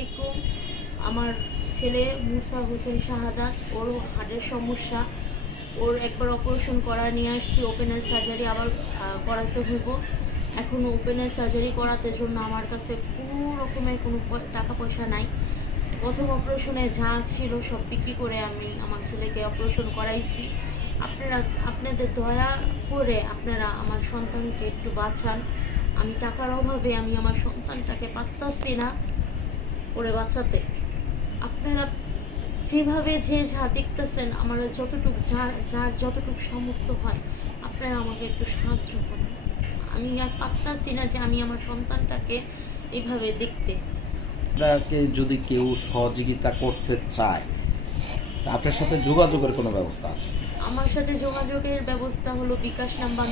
আলাইকুম। আমার ছেলে মুসা হোসেন শাহাদাত, ওর হার্টের সমস্যা, ওর একবার অপারেশন করা নিয়ে আসছি, ওপেনার সার্জারি আবার করাতে হইব। এখন ওপেনার সার্জারি করাতে জন্য আমার কাছে কোনো রকমের কোনো টাকা পয়সা নাই। প্রথম অপারেশনে যা ছিল সব বিক্রি করে আমি আমার ছেলেকে অপারেশন করাইছি। আপনাদের দয়া করে আপনারা আমার সন্তানকে একটু বাঁচান। আমি টাকার অভাবে আমি আমার সন্তানটাকে পারতাছি না করে বাঁচাতে। আপনারা যেভাবে যে যা দেখতেছেন, আমার যার যতটুকু সামর্থ্য হয় আপনারা আমাকে একটু সাহায্য করেন। আমি আর পারতাছি না যে আমি আমার সন্তানটাকে এইভাবে দেখতে। আপনাকে যদি কেউ সহযোগিতা করতে চায়, আপনার সাথে যোগাযোগের কোনো ব্যবস্থা আছে? আমার সাথে যোগাযোগের ব্যবস্থা হলো বিকাশ নাম্বার,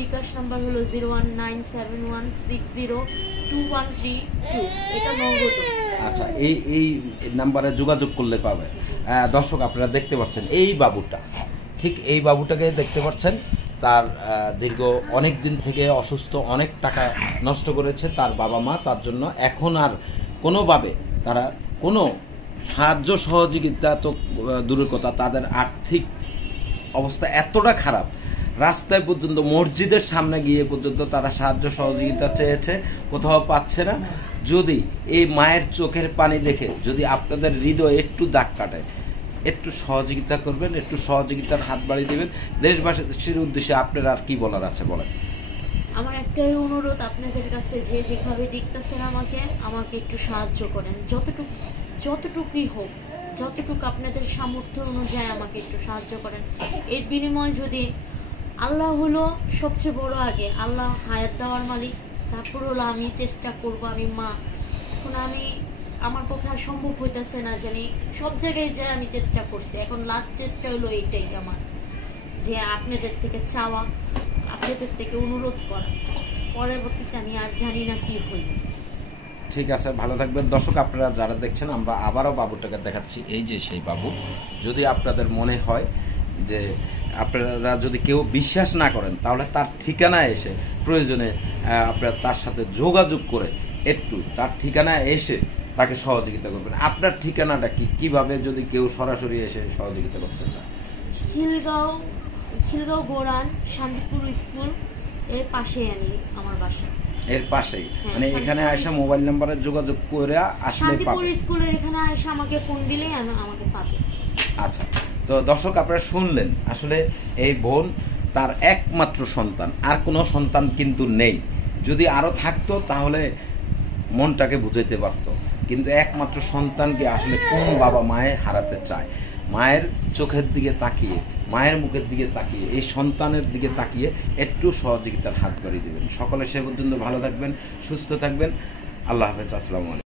বিকাশ নাম্বার হলো 01971602132। এটা নগদ। আচ্ছা, এই নাম্বারে যোগাযোগ করলে পাবে। দর্শক, আপনারা দেখতে পাচ্ছেন এই বাবুটা, ঠিক এই বাবুটাকে দেখতে পাচ্ছেন। তার দীর্ঘ অনেক দিন থেকে অসুস্থ, অনেক টাকা নষ্ট করেছে তার বাবা মা। তার জন্য এখন আর কোনোভাবে তারা কোনো সাহায্য সহযোগিতা তো দূরের কথা, তাদের আর্থিক অবস্থা এতটা খারাপ, রাস্তায় পর্যন্ত মসজিদের সামনে গিয়ে পর্যন্ত তারা সাহায্য সহযোগিতা চেয়েছে, কোথাও পাচ্ছে না। যদি এই মায়ের চোখের পানি দেখে যদি আপনাদের হৃদয় একটু দাগ কাটে, একটু সহযোগিতা করবেন, একটু সহযোগিতার হাত বাড়িয়ে দেবেন। দেশবাসীর উদ্দেশ্যে আপনার আর কি বলার আছে বলেন? আমার একটাই অনুরোধ আপনাদের কাছে, যে যেভাবে দেখতেছেন আমাকে একটু সাহায্য করেন। যতটুকুই হোক, যতটুকু আপনাদের সামর্থ্য অনুযায়ী আমাকে একটু সাহায্য করেন। এর বিনিময়ে যদি আল্লাহ হলো সবচেয়ে বড়, আগে আল্লাহ হায়াত দেওয়ার মালিক, তারপর হলো আমি চেষ্টা করব। আমি মা, এখন আমার পক্ষে আর সম্ভব হইতেছে না, জানি সব জায়গায় যাই আমি চেষ্টা করছি। এখন লাস্ট চেষ্টা হলো এইটাই আমার, যে আপনাদের থেকে চাওয়া, আপনাদের থেকে অনুরোধ করা। পরবর্তীতে আমি আর জানি না কি হই। ঠিক আছে, ভালো থাকবেন। দর্শক, আপনারা যারা দেখছেন, আমরা আবারও বাবুটাকে দেখাচ্ছি। এই যে সেই বাবু। যদি আপনাদের মনে হয় যে আপনারা যদি কেউ বিশ্বাস না করেন, তাহলে তার ঠিকানায় এসে প্রয়োজনে আপনারা তার সাথে যোগাযোগ করে একটু তার ঠিকানায় এসে তাকে সহযোগিতা করবেন। আপনার ঠিকানাটা কিভাবে যদি কেউ সরাসরি এসে সহযোগিতা করতে চায়? খিলগাঁও গোরান শান্তিপুর স্কুল এর পাশেই আমার বাসা। এর পাশেই, মানে এখানে আয়সা মোবাইল নাম্বারে যোগাযোগ করে আসলে শান্তিপুর স্কুলের এখানে আয়সা আমাকে ফোন দিলেই আমাকে পাবে। আচ্ছা, তো দর্শক, আপনারা শুনলেন। আসলে এই বোন তার একমাত্র সন্তান, আর কোনো সন্তান কিন্তু নেই। যদি আরও থাকতো তাহলে মনটাকে বুঝাইতে পারতো, কিন্তু একমাত্র সন্তানকে আসলে কোন বাবা মায়ে হারাতে চায়? মায়ের চোখের দিকে তাকিয়ে, মায়ের মুখের দিকে তাকিয়ে, এই সন্তানের দিকে তাকিয়ে একটু সহযোগিতার হাত বাড়িয়ে দেবেন। সকলে সে পর্যন্ত ভালো থাকবেন, সুস্থ থাকবেন। আল্লাহ হাফেজ, আসসালামু আলাইকুম।